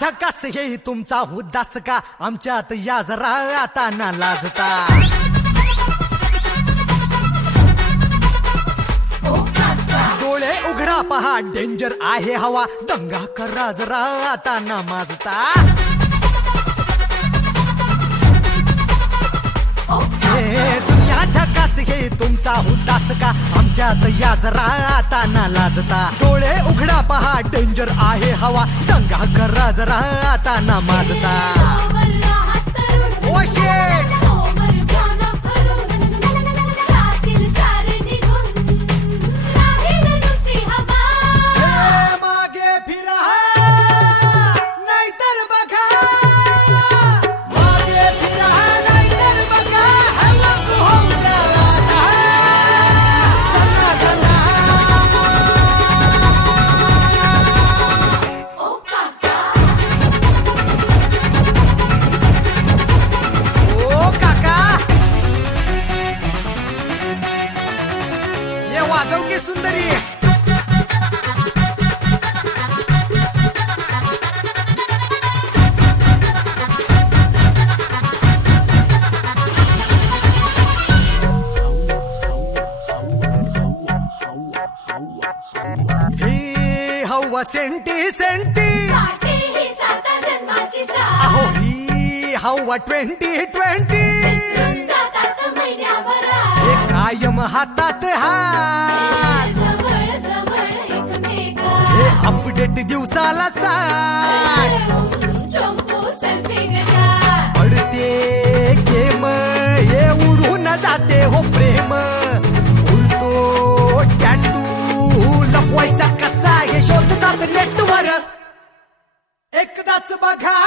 झकास हे तुमचा उद्दास का आमच्यात या जरा आता ना लाजता डोळे उघडा पहा डेंजर आहे हवा दंगा करा जरा आता ना माजता दुनिया झकास हे तुमचा उद्दास का आमच्यात या जरा आता ना लाजता डोळे उघडा पहा डेंजर आहे हवा दंगा करा जरा आता ना माजता ओ शेट वाजव के सुंदरी ही हवा सेंटी सेंटी अहो ही हवा 2020 कायम हातात हात हे अपडेट दिवसाला साठ पडते गेम हे उडून जाते हो प्रेम उडतो टॅटू लपवायचा कसा हे शोधतात नेटवर एकदाच बघा